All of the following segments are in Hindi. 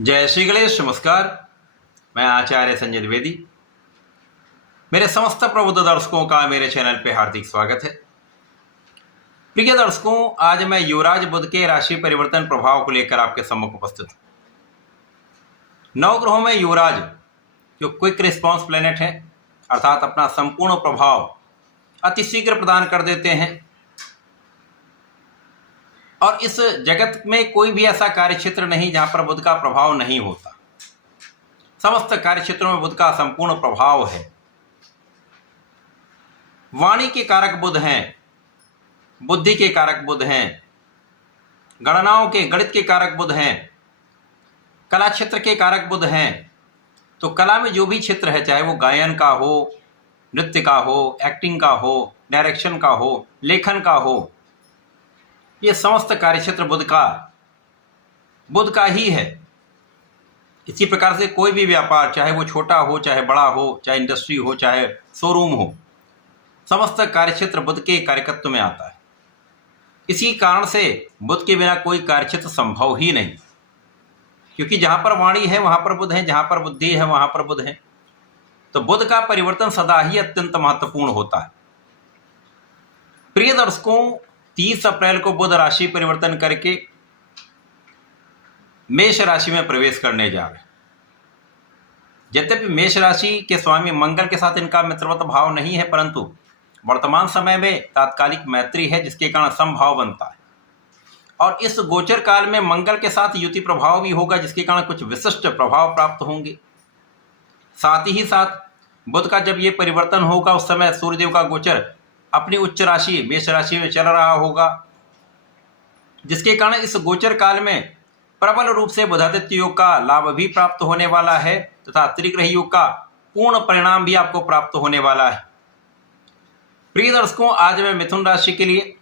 जय श्री गणेश। नमस्कार। मैं आचार्य संजय द्विवेदी। मेरे समस्त प्रबुद्ध दर्शकों का मेरे चैनल पे हार्दिक स्वागत है। प्रिय दर्शकों, आज मैं युवराज बुध के राशि परिवर्तन प्रभाव को लेकर आपके सम्मुख उपस्थित हूं। नवग्रहों में युवराज जो क्विक रिस्पॉन्स प्लेनेट है, अर्थात अपना संपूर्ण प्रभाव अतिशीघ्र प्रदान कर देते हैं और इस जगत में कोई भी ऐसा कार्यक्षेत्र नहीं जहां पर बुध का प्रभाव नहीं होता। समस्त कार्यक्षेत्रों में बुध का संपूर्ण प्रभाव है। वाणी के कारक बुध हैं, बुद्धि के कारक बुध हैं, गणनाओं के गणित के कारक बुध हैं, कला क्षेत्र के कारक बुध हैं। तो कला में जो भी क्षेत्र है, चाहे वो गायन का हो, नृत्य का हो, एक्टिंग का हो, डायरेक्शन का हो, लेखन का हो, ये समस्त कार्यक्षेत्र बुध का ही है। इसी प्रकार से कोई भी व्यापार, चाहे वो छोटा हो, चाहे बड़ा हो, चाहे इंडस्ट्री हो, चाहे शोरूम हो, समस्त कार्यक्षेत्र बुध के कार्यकत्व में आता है। इसी कारण से बुध के बिना कोई कार्यक्षेत्र संभव ही नहीं, क्योंकि जहां पर वाणी है वहां पर बुध है, जहां पर बुद्धि है वहां पर बुध है। तो बुध का परिवर्तन सदा ही अत्यंत महत्वपूर्ण होता है। प्रिय दर्शकों, 30 अप्रैल को बुध राशि परिवर्तन करके मेष राशि में प्रवेश करने जा रहे हैं। यद्यपि मेष राशि के स्वामी मंगल के साथ इनका मित्रवत भाव नहीं है, परंतु वर्तमान समय में तात्कालिक मैत्री है, जिसके कारण समभाव बनता है। और इस गोचर काल में मंगल के साथ युति प्रभाव भी होगा, जिसके कारण कुछ विशिष्ट प्रभाव प्राप्त होंगे। साथ ही साथ बुध का जब ये परिवर्तन होगा, उस समय सूर्यदेव का गोचर अपनी उच्च राशि मेष राशि में चल रहा होगा, जिसके कारण इस गोचर काल में प्रबल रूप से बुधादित्य योग का लाभ भी प्राप्त होने वाला है तथा त्रिग्रह योग का पूर्ण परिणाम भी आपको प्राप्त होने वाला है। प्रिय दर्शकों, आज मैं मिथुन राशि के लिए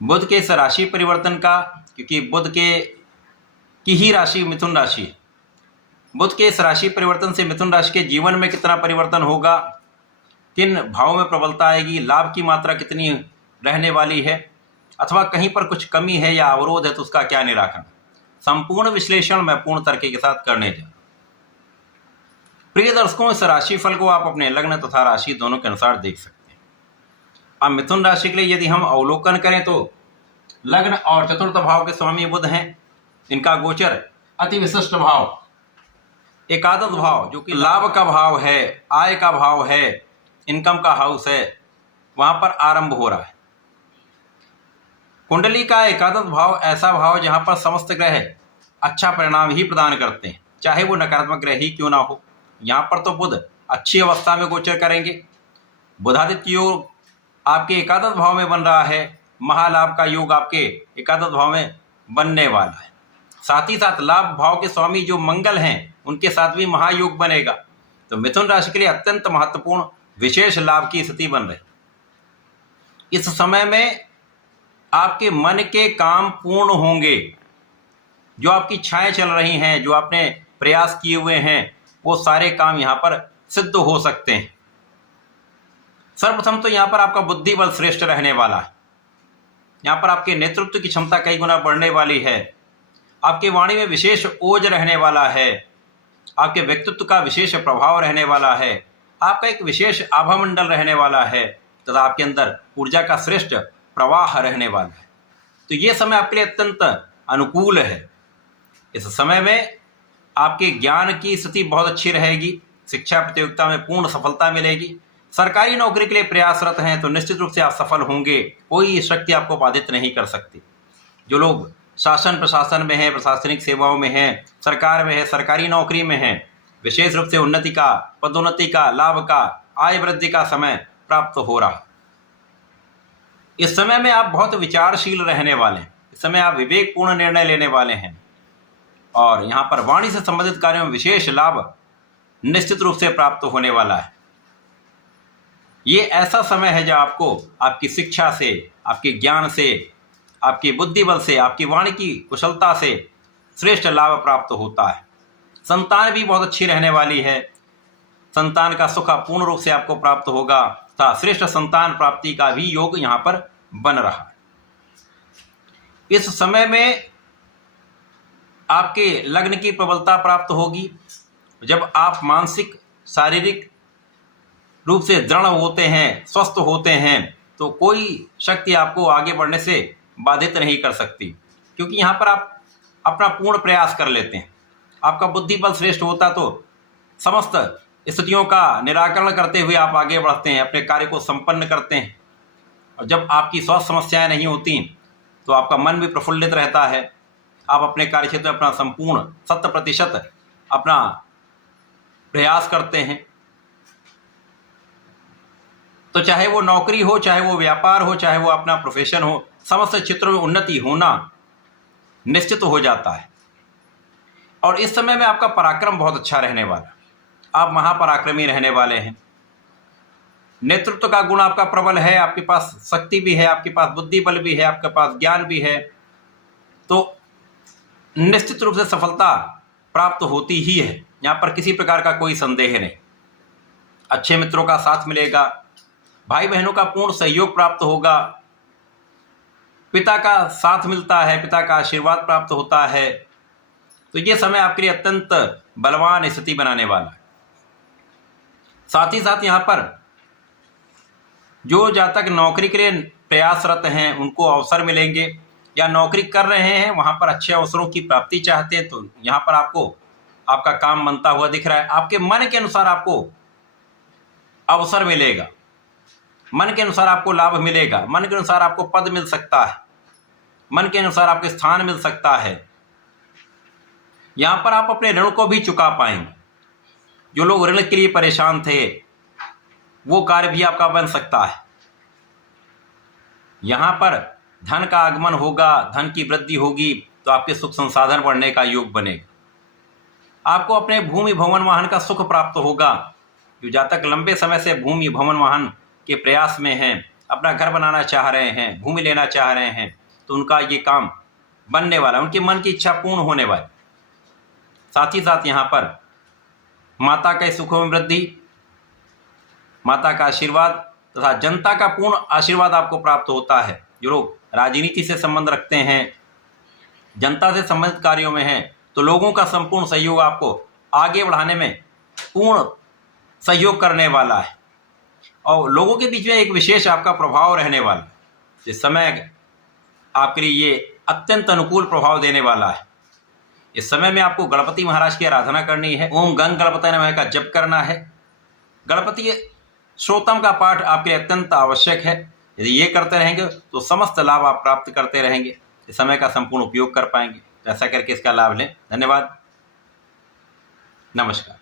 बुध के इस राशि परिवर्तन का, क्योंकि बुध की ही राशि मिथुन राशि है, बुध के इस राशि परिवर्तन से मिथुन राशि के जीवन में कितना परिवर्तन होगा, किन भावों में प्रबलता आएगी, लाभ की मात्रा कितनी रहने वाली है, अथवा कहीं पर कुछ कमी है या अवरोध है तो उसका क्या निराकरण, संपूर्ण विश्लेषण मैं पूर्ण तर्क के साथ करने जा रहा हूं। प्रिय दर्शकों, इस राशिफल को आप अपने लग्न तथा राशि दोनों के अनुसार देख सकते हैं। अब मिथुन राशि के लिए यदि हम अवलोकन करें तो लग्न और चतुर्थ भाव के स्वामी बुध हैं। इनका गोचर अति विशिष्ट भाव एकादश भाव, जो कि लाभ का भाव है, आय का भाव है, इनकम का हाउस है, वहां पर आरंभ हो रहा है। कुंडली का एकादश भाव ऐसा भाव जहां पर समस्त ग्रह अच्छा परिणाम ही प्रदान करते हैं, चाहे वो नकारात्मक ग्रह ही क्यों ना हो। यहां पर तो बुध अच्छी अवस्था में गोचर करेंगे। बुधादित्य योग आपके एकादश भाव में बन रहा है, महालाभ का योग आपके एकादश भाव में बनने वाला है। साथ ही साथ लाभ भाव के स्वामी जो मंगल हैं, उनके साथ भी महायोग बनेगा। तो मिथुन राशि के लिए अत्यंत महत्वपूर्ण विशेष लाभ की स्थिति बन रही। इस समय में आपके मन के काम पूर्ण होंगे। जो आपकी इच्छाएं चल रही हैं, जो आपने प्रयास किए हुए हैं, वो सारे काम यहां पर सिद्ध हो सकते हैं। सर्वप्रथम तो यहां पर आपका बुद्धि बल श्रेष्ठ रहने वाला है। यहां पर आपके नेतृत्व की क्षमता कई गुना बढ़ने वाली है। आपकी वाणी में विशेष ओज रहने वाला है। आपके व्यक्तित्व का विशेष प्रभाव रहने वाला है। आपका एक विशेष आभामंडल रहने वाला है तथा आपके अंदर ऊर्जा का श्रेष्ठ प्रवाह रहने वाला है। तो ये समय आपके लिए अत्यंत अनुकूल है। इस समय में आपके ज्ञान की स्थिति बहुत अच्छी रहेगी। शिक्षा प्रतियोगिता में पूर्ण सफलता मिलेगी। सरकारी नौकरी के लिए प्रयासरत हैं तो निश्चित रूप से आप सफल होंगे। कोई शक्ति आपको बाधित नहीं कर सकती। जो लोग शासन प्रशासन में हैं, प्रशासनिक सेवाओं में हैं, सरकार में है, सरकारी नौकरी में हैं, विशेष रूप से उन्नति का, पदोन्नति का, लाभ का, आय वृद्धि का समय प्राप्त हो रहा। इस समय में आप बहुत विचारशील रहने वाले हैं। इस समय आप विवेकपूर्ण निर्णय लेने वाले हैं और यहाँ पर वाणी से संबंधित कार्यों में विशेष लाभ निश्चित रूप से प्राप्त होने वाला है। ये ऐसा समय है जब आपको आपकी शिक्षा से, आपके ज्ञान से, आपकी बुद्धि बल से, आपकी वाणी की कुशलता से श्रेष्ठ लाभ प्राप्त होता है। संतान भी बहुत अच्छी रहने वाली है। संतान का सुख पूर्ण रूप से आपको प्राप्त होगा तथा श्रेष्ठ संतान प्राप्ति का भी योग यहाँ पर बन रहा है। इस समय में आपके लग्न की प्रबलता प्राप्त होगी। जब आप मानसिक शारीरिक रूप से दृढ़ होते हैं, स्वस्थ होते हैं, तो कोई शक्ति आपको आगे बढ़ने से बाधित नहीं कर सकती, क्योंकि यहाँ पर आप अपना पूर्ण प्रयास कर लेते हैं। आपका बुद्धि बल श्रेष्ठ होता तो समस्त स्थितियों का निराकरण करते हुए आप आगे बढ़ते हैं, अपने कार्य को संपन्न करते हैं। और जब आपकी स्वास्थ्य समस्याएं नहीं होती तो आपका मन भी प्रफुल्लित रहता है। आप अपने कार्यक्षेत्र में अपना संपूर्ण 100% अपना प्रयास करते हैं। तो चाहे वो नौकरी हो, चाहे वो व्यापार हो, चाहे वो अपना प्रोफेशन हो, समस्त क्षेत्रों में उन्नति होना निश्चित हो जाता है। और इस समय में आपका पराक्रम बहुत अच्छा रहने वाला, आप महापराक्रमी रहने वाले हैं। नेतृत्व का गुण आपका प्रबल है, आपके पास शक्ति भी है, आपके पास बुद्धि बल भी है, आपके पास ज्ञान भी है, तो निश्चित रूप से सफलता प्राप्त होती ही है। यहाँ पर किसी प्रकार का कोई संदेह नहीं। अच्छे मित्रों का साथ मिलेगा, भाई बहनों का पूर्ण सहयोग प्राप्त होगा, पिता का साथ मिलता है, पिता का आशीर्वाद प्राप्त होता है। तो ये समय आपके लिए अत्यंत बलवान स्थिति बनाने वाला है। साथ ही साथ यहाँ पर जो जातक नौकरी के लिए प्रयासरत हैं उनको अवसर मिलेंगे, या नौकरी कर रहे हैं वहाँ पर अच्छे अवसरों की प्राप्ति चाहते हैं तो यहाँ पर आपको आपका काम बनता हुआ दिख रहा है। आपके मन के अनुसार आपको अवसर मिलेगा, मन के अनुसार आपको लाभ मिलेगा, मन के अनुसार आपको पद मिल सकता है, मन के अनुसार आपको स्थान मिल सकता है। यहाँ पर आप अपने ऋण को भी चुका पाएंगे। जो लोग ऋण के लिए परेशान थे वो कार्य भी आपका बन सकता है। यहाँ पर धन का आगमन होगा, धन की वृद्धि होगी, तो आपके सुख संसाधन बढ़ने का योग बनेगा। आपको अपने भूमि भवन वाहन का सुख प्राप्त होगा। जो जातक लंबे समय से भूमि भवन वाहन के प्रयास में हैं, अपना घर बनाना चाह रहे हैं, भूमि लेना चाह रहे हैं, तो उनका ये काम बनने वाला, उनके मन की इच्छा पूर्ण होने वाली। साथ ही साथ यहाँ पर माता के सुखों में वृद्धि, माता का आशीर्वाद तथा जनता का पूर्ण आशीर्वाद आपको प्राप्त होता है। जो लोग राजनीति से संबंध रखते हैं, जनता से संबंधित कार्यों में हैं, तो लोगों का संपूर्ण सहयोग आपको आगे बढ़ाने में पूर्ण सहयोग करने वाला है। और लोगों के बीच में एक विशेष आपका प्रभाव रहने वाला है। इस समय आपके लिए ये अत्यंत अनुकूल प्रभाव देने वाला है। इस समय में आपको गणपति महाराज की आराधना करनी है, ओम गंग गणपति नमः का जप करना है। गणपति श्रोतम का पाठ आपके लिए अत्यंत आवश्यक है। यदि ये करते रहेंगे तो समस्त लाभ आप प्राप्त करते रहेंगे, इस समय का संपूर्ण उपयोग कर पाएंगे। तो ऐसा करके इसका लाभ लें। धन्यवाद, नमस्कार।